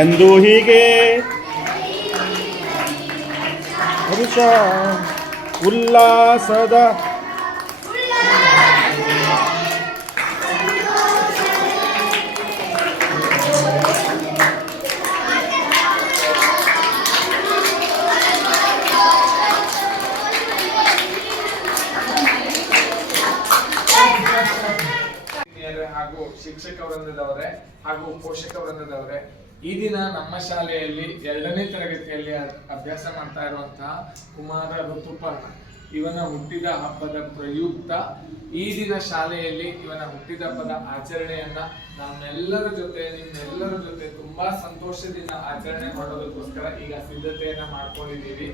ಎಂದು ಹೀಗೆ. ಪುರುಷ ಉಲ್ಲಾಸದ ಶಿಕ್ಷಕ ವೃಂದದವರೇ ಹಾಗೂ ಪೋಷಕ ವೃಂದದವರೇ, ಈ ದಿನ ನಮ್ಮ ಶಾಲೆಯಲ್ಲಿ ಎರಡನೇ ತರಗತಿಯಲ್ಲಿ ಅಭ್ಯಾಸ ಮಾಡ್ತಾ ಇರುವಂತಹ ಕುಮಾರ ಋತುಪರ್ಣ. ಇವನ ಹುಟ್ಟಿದ ಹಬ್ಬದ ಪ್ರಯುಕ್ತ ಈ ದಿನ ಶಾಲೆಯಲ್ಲಿ ಇವನ ಹುಟ್ಟಿದ ಹಬ್ಬದ ಆಚರಣೆಯನ್ನ ನಮ್ಮೆಲ್ಲರ ಜೊತೆ, ನಿಮ್ಮೆಲ್ಲರ ಜೊತೆ ತುಂಬಾ ಸಂತೋಷದಿಂದ ಆಚರಣೆ ಮಾಡೋದಕ್ಕೋಸ್ಕರ ಈಗ ಸಿದ್ಧತೆಯನ್ನ ಮಾಡ್ಕೊಂಡಿದ್ದೀವಿ.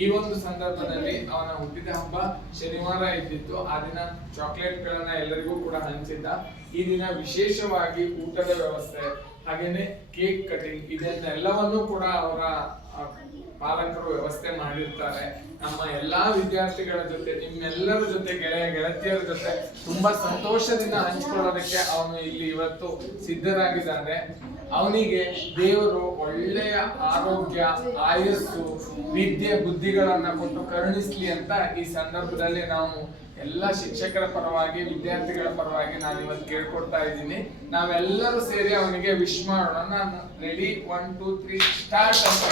ಈ ಒಂದು ಸಂದರ್ಭದಲ್ಲಿ ಅವನ ಹುಟ್ಟಿದ ಹಬ್ಬ ಶನಿವಾರ ಇದ್ದಿತ್ತು. ಆ ದಿನ ಚಾಕ್ಲೇಟ್ಗಳನ್ನ ಎಲ್ಲರಿಗೂ ಕೂಡ ಹಂಚಿದ್ದ. ಈ ದಿನ ವಿಶೇಷವಾಗಿ ಊಟದ ವ್ಯವಸ್ಥೆ ಹಾಗೇನೆ ಕೇಕ್ ಕಟಿಂಗ್ ಇದನ್ನೆಲ್ಲವನ್ನೂ ಕೂಡ ಅವರ ಪಾಲಕರು ವ್ಯವಸ್ಥೆ ಮಾಡಿರ್ತಾರೆ. ನಮ್ಮ ಎಲ್ಲಾ ವಿದ್ಯಾರ್ಥಿಗಳ ಜೊತೆ, ನಿಮ್ಮೆಲ್ಲರ ಜೊತೆ, ಗೆಳೆಯ, ಗೆಳತಿಯರ ಜೊತೆ ತುಂಬಾ ಸಂತೋಷದಿಂದ ಹಂಚಿಕೊಳ್ಳೋದಕ್ಕೆ ಅವನು ಇಲ್ಲಿ ಇವತ್ತು ಸಿದ್ಧರಾಗಿದ್ದಾನೆ. ಅವನಿಗೆ ದೇವರು ಒಳ್ಳೆಯ ಆರೋಗ್ಯ, ಆಯಸ್ಸು, ವಿದ್ಯೆ, ಬುದ್ಧಿಗಳನ್ನ ಕೊಟ್ಟು ಕರುಣಿಸ್ಲಿ ಅಂತ ಈ ಸಂದರ್ಭದಲ್ಲಿ ನಾವು ಎಲ್ಲ ಶಿಕ್ಷಕರ ಪರವಾಗಿ, ವಿದ್ಯಾರ್ಥಿಗಳ ಪರವಾಗಿ ನಾನು ಇವತ್ತು ಕೇಳ್ಕೊಡ್ತಾ ಇದ್ದೀನಿ. ನಾವೆಲ್ಲರೂ ಸೇರಿ ಅವನಿಗೆ ವಿಶ್ ಮಾಡೋಣ. Ready one two three start ಅಂತ.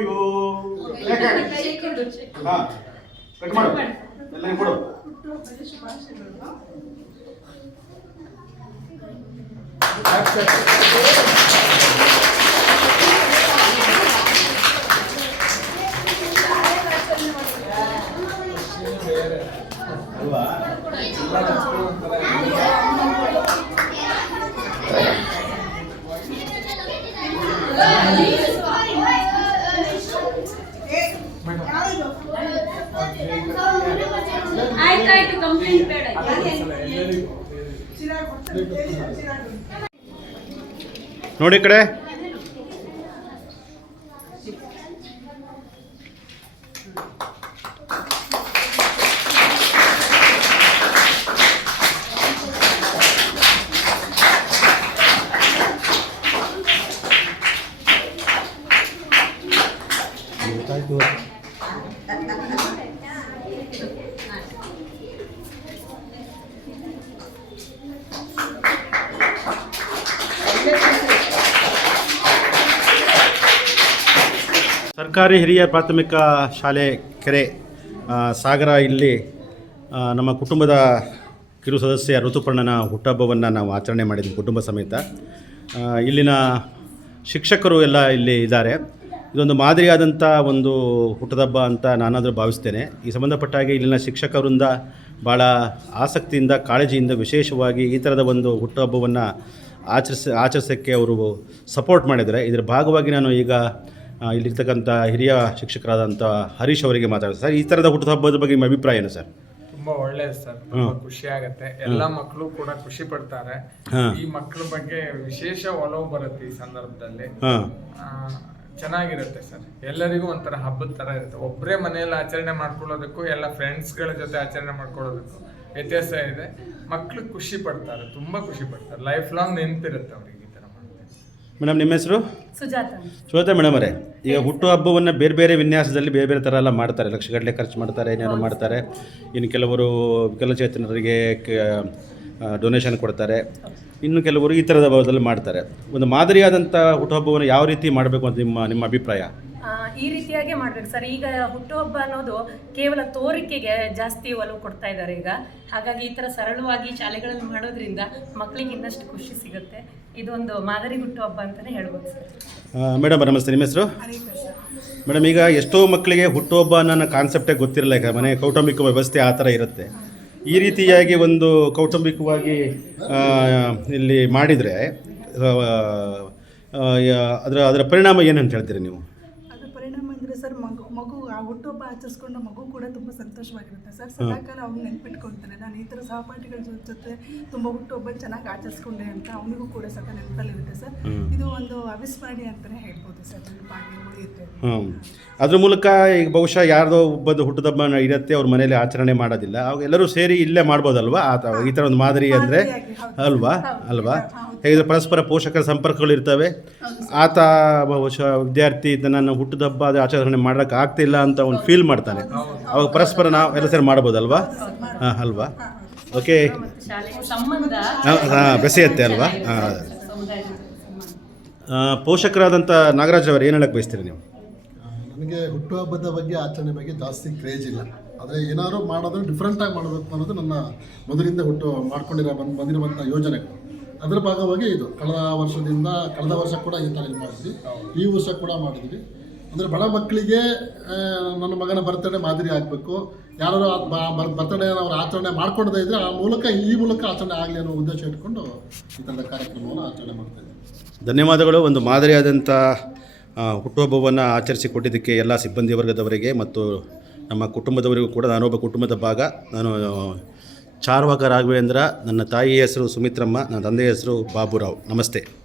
ಯು ಹಾ ಕಟ್ ಮಾಡು. ಎಲ್ಲರಿಗೂ ಕೊಡು ಎಲ್ಲ ಹಚ್ಕೊಳ್ಳೋ ಒಂಥರ ಇದೆ. ಕಂಪ್ಲೇಂಟ್ ಬೇಡ ನೋಡಿ ಕಡೆ. ಸರ್ಕಾರಿ ಹಿರಿಯ ಪ್ರಾಥಮಿಕ ಶಾಲೆ ಕೆರೆ ಸಾಗರ ಇಲ್ಲಿ ನಮ್ಮ ಕುಟುಂಬದ ಕಿರು ಸದಸ್ಯ ಋತುಪರ್ಣನ ಹುಟ್ಟಹಬ್ಬವನ್ನು ನಾವು ಆಚರಣೆ ಮಾಡಿದ್ವಿ ಕುಟುಂಬ ಸಮೇತ. ಇಲ್ಲಿನ ಶಿಕ್ಷಕರು ಎಲ್ಲ ಇಲ್ಲಿ ಇದ್ದಾರೆ. ಇದೊಂದು ಮಾದರಿಯಾದಂಥ ಒಂದು ಹುಟ್ಟದಬ್ಬ ಅಂತ ನಾನಾದರೂ ಭಾವಿಸ್ತೇನೆ. ಈ ಸಂಬಂಧಪಟ್ಟ ಹಾಗೆ ಇಲ್ಲಿನ ಶಿಕ್ಷಕರಿಂದ ಭಾಳ ಆಸಕ್ತಿಯಿಂದ, ಕಾಳಜಿಯಿಂದ ವಿಶೇಷವಾಗಿ ಈ ಥರದ ಒಂದು ಹುಟ್ಟುಹಬ್ಬವನ್ನು ಆಚರಿಸ, ಆಚರಿಸೋಕ್ಕೆ ಅವರು ಸಪೋರ್ಟ್ ಮಾಡಿದರೆ ಇದರ ಭಾಗವಾಗಿ ನಾನು ಈಗ ಇಲ್ಲಿರ್ತಕ್ಕಂಥ ಹಿರಿಯ ಶಿಕ್ಷಕರಾದಂಥ ಹರೀಶ್ ಅವರಿಗೆ ಮಾತಾಡ್ತಾರೆ ಸರ್ ಈ ಥರದ ಹುಟ್ಟುಹಬ್ಬದ ಬಗ್ಗೆ ನಿಮ್ಮ ಅಭಿಪ್ರಾಯ ಏನು ಸರ್? ತುಂಬಾ ಒಳ್ಳೇದು ಸರ್. ತುಂಬಾ ಖುಷಿ ಆಗತ್ತೆ. ಎಲ್ಲಾ ಮಕ್ಕಳು ಕೂಡ ಖುಷಿ ಪಡ್ತಾರೆ. ಈ ಮಕ್ಕಳ ಬಗ್ಗೆ ವಿಶೇಷ ಒಲವು ಬರುತ್ತೆ ಈ ಸಂದರ್ಭದಲ್ಲಿ. ಆ, ಚೆನ್ನಾಗಿರುತ್ತೆ ಸರ್. ಎಲ್ಲರಿಗೂ ಒಂಥರ ಹಬ್ಬದ ತರ ಇರುತ್ತೆ. ಒಬ್ಬರೇ ಮನೆಯಲ್ಲಿ ಆಚರಣೆ ಮಾಡ್ಕೊಳ್ಳೋದಕ್ಕೂ ಎಲ್ಲ ಫ್ರೆಂಡ್ಸ್ಗಳ ಜೊತೆ ಆಚರಣೆ ಮಾಡ್ಕೊಳ್ಳೋದಕ್ಕೂ ವ್ಯತ್ಯಾಸ ಇದೆ. ಮಕ್ಕಳು ಖುಷಿ ಪಡ್ತಾರೆ ತುಂಬಾ ಖುಷಿ ಪಡ್ತಾರೆ. ಲೈಫ್ ಲಾಂಗ್ ನೆನಪಿರುತ್ತೆ ಅವ್ರಿಗೆ. ಮೇಡಮ್ ನಿಮ್ಮ ಹೆಸರು? ಸುಜಾತ. ಮೇಡಮ್ ಅವರೇ. ಈಗ ಹುಟ್ಟುಹಬ್ಬವನ್ನು ಬೇರೆ ಬೇರೆ ವಿನ್ಯಾಸದಲ್ಲಿ ಬೇರೆ ಬೇರೆ ಥರ ಎಲ್ಲ ಮಾಡ್ತಾರೆ. ಲಕ್ಷಗಟ್ಟಲೆ ಖರ್ಚು ಮಾಡ್ತಾರೆ ಏನೇನೋ ಮಾಡ್ತಾರೆ. ಇನ್ನು ಕೆಲವರು ವಿಕಲಚೇತನರಿಗೆ ಡೊನೇಷನ್ ಕೊಡ್ತಾರೆ. ಇನ್ನು ಕೆಲವರು ಈ ಥರದ ಭಾಗದಲ್ಲಿ ಮಾಡ್ತಾರೆ. ಒಂದು ಮಾದರಿಯಾದಂಥ ಹುಟ್ಟುಹಬ್ಬವನ್ನು ಯಾವ ರೀತಿ ಮಾಡಬೇಕು ಅಂತ ನಿಮ್ಮ ನಿಮ್ಮ ಅಭಿಪ್ರಾಯ? ಈ ರೀತಿಯಾಗಿ ಮಾಡ್ಬೇಕು. ಸರ್, ಈಗ ಹುಟ್ಟುಹಬ್ಬ ಅನ್ನೋದು ಕೇವಲ ತೋರಿಕೆಗೆ ಜಾಸ್ತಿ ಒಲವು ಕೊಡ್ತಾ ಇದ್ದಾರೆ ಈಗ. ಹಾಗಾಗಿ ಈ ಥರ ಸರಳವಾಗಿ ಶಾಲೆಗಳಲ್ಲಿ ಮಾಡೋದ್ರಿಂದ ಮಕ್ಕಳಿಗೆ ಇನ್ನಷ್ಟು ಖುಷಿ ಸಿಗುತ್ತೆ. ಇದೊಂದು ಮಾದರಿ ಹುಟ್ಟುಹಬ್ಬ ಅಂತಲೇ ಹೇಳ್ಬೋದು ಸರ್. ಮೇಡಮ್, ನಮಸ್ತೆ. ನಿಮ್ಮ ಹೆಸರು? ಮೇಡಮ್, ಈಗ ಎಷ್ಟೋ ಮಕ್ಕಳಿಗೆ ಹುಟ್ಟುಹಬ್ಬ ಅನ್ನೋ ಕಾನ್ಸೆಪ್ಟೇ ಗೊತ್ತಿರಲ್ಲ ಈಗ ಮನೆ ಕೌಟುಂಬಿಕ ವ್ಯವಸ್ಥೆ ಆ ಥರ ಇರುತ್ತೆ. ಈ ರೀತಿಯಾಗಿ ಒಂದು ಕೌಟುಂಬಿಕವಾಗಿ ಇಲ್ಲಿ ಮಾಡಿದರೆ ಅದರ ಅದರ ಪರಿಣಾಮ ಏನಂತ ಹೇಳ್ತೀರಿ ನೀವು ಅದರ ಪರಿಣಾಮ ಅಂದರೆ ಸರ್ ಮಗು ಮಗು ಹುಟ್ಟುಹಬ್ಬ ಆಚರಿಸ್ಕೊಂಡ ಮಗು ಕೂಡ ತುಂಬ ಸಂತೋಷವಾಗಿರುತ್ತೆ. ಸರ್ ಸದಾಕಾಲ ಅವ್ನು ನೆನ್ಪಿಟ್ಕೊಳ್ತಾನೆ ನಾನು ಈ ಥರ ಸಹಪಾಠಿಗಳ ಜೊತೆ ತುಂಬ ಹುಟ್ಟುಹಬ್ಬ ಚೆನ್ನಾಗಿ ಆಚರಿಸ್ಕೊಂಡೆ ಅಂತ ಅವನಿಗೂ ಕೂಡ ಸತ ನೆನಪಲ್ಲಿರುತ್ತೆ ಸರ್. ಇದು ಒಂದು ಅವಿಸ್ಮರಣೀಯ ಅಂತಲೇ ಹೇಳ್ಬೋದು ಸರ್ ಉಳಿಯುತ್ತೆ ಅದ್ರ ಮೂಲಕ ಈಗ ಬಹುಶಃ ಯಾರ್ದೋ ಒಬ್ಬದ್ದು ಹುಟ್ಟದಬ್ಬ ಇರುತ್ತೆ ಅವ್ರ ಮನೇಲಿ ಆಚರಣೆ ಮಾಡೋದಿಲ್ಲ. ಅವಾಗ ಎಲ್ಲರೂ ಸೇರಿ ಇಲ್ಲೇ ಮಾಡ್ಬೋದಲ್ವಾ? ಆ ಈ ಥರ ಒಂದು ಮಾದರಿ ಅಂದರೆ ಅಲ್ವಾ? ಅಲ್ವಾ? ಹೇಗಿದ್ರೆ ಪರಸ್ಪರ ಪೋಷಕರ ಸಂಪರ್ಕಗಳು ಇರ್ತವೆ. ಆತ ಬಹುಶಃ ವಿದ್ಯಾರ್ಥಿ ನನ್ನ ಹುಟ್ಟಿದ ಹಬ್ಬ ಅದು ಆಚರಣೆ ಮಾಡೋಕ್ಕೆ ಆಗ್ತಿಲ್ಲ ಅಂತ ಅವ್ನು ಫೀಲ್ ಮಾಡ್ತಾನೆ. ಅವಾಗ ಪರಸ್ಪರ ನಾವು ಎಲ್ಲ ಸೇರಿ ಮಾಡ್ಬೋದಲ್ವಾ? ಹಾಂ, ಅಲ್ವಾ? ಓಕೆ ಹಾಂ ಬೆಸೆಯುತ್ತೆ ಅಲ್ವಾ? ಹಾಂ. ಪೋಷಕರಾದಂಥ ನಾಗರಾಜ್ ಅವರು ಏನು ಹೇಳಕ್ಕೆ ಬಯಸ್ತೀರಿ ನೀವು? ನನಗೆ ಹುಟ್ಟುಹಬ್ಬದ ಬಗ್ಗೆ, ಆಚರಣೆ ಬಗ್ಗೆ ಜಾಸ್ತಿ ಕ್ರೇಜ್ ಇಲ್ಲ. ಆದರೆ ಏನಾದರೂ ಮಾಡೋದು ಡಿಫ್ರೆಂಟಾಗಿ ಮಾಡಬೇಕು ಅನ್ನೋದು ನನ್ನ ಮೊದಲಿಂದ ಹುಟ್ಟು, ಮಾಡ್ಕೊಂಡಿರೋ ಬಂದು ಬಂದಿರುವಂಥ ಯೋಜನೆಗಳು ಅದರ ಭಾಗವಾಗಿ ಇದು ಕಳೆದ ವರ್ಷದಿಂದ, ಕಳೆದ ವರ್ಷ ಕೂಡ ಈ ಥರ ಮಾಡಿದ್ವಿ. ಈ ವರ್ಷ ಕೂಡ ಮಾಡಿದ್ವಿ. ಅಂದರೆ ಬಡ ಮಕ್ಕಳಿಗೆ ನನ್ನ ಮಗನ ಬರ್ತಡೇ ಮಾದರಿ ಆಗಬೇಕು. ಯಾರು ಬರ್ತಡೇ ಅವ್ರು ಆಚರಣೆ ಮಾಡ್ಕೊಡದೇ ಇದ್ರೆ ಆ ಮೂಲಕ, ಈ ಮೂಲಕ ಆಚರಣೆ ಆಗಲಿ ಅನ್ನೋ ಉದ್ದೇಶ ಇಟ್ಕೊಂಡು ಈ ಥರದ ಕಾರ್ಯಕ್ರಮವನ್ನು ಆಚರಣೆ ಮಾಡ್ತಾ ಧನ್ಯವಾದಗಳು. ಒಂದು ಮಾದರಿಯಾದಂಥ ಹುಟ್ಟುಹಬ್ಬವನ್ನು ಆಚರಿಸಿಕೊಟ್ಟಿದ್ದಕ್ಕೆ ಎಲ್ಲ ಸಿಬ್ಬಂದಿ ವರ್ಗದವರಿಗೆ ಮತ್ತು ನಮ್ಮ ಕುಟುಂಬದವರಿಗೂ ಕೂಡ ನಾನೊಬ್ಬ ಕುಟುಂಬದ ಭಾಗ. ನಾನು ಚಾರ್ವಾಕ ರಾಘವೇಂದ್ರ ನನ್ನ ತಾಯಿಯ ಹೆಸರು ಸುಮಿತ್ರಮ್ಮ ನನ್ನ ತಂದೆಯ ಹೆಸರು ಬಾಬುರಾವ್. ನಮಸ್ತೆ.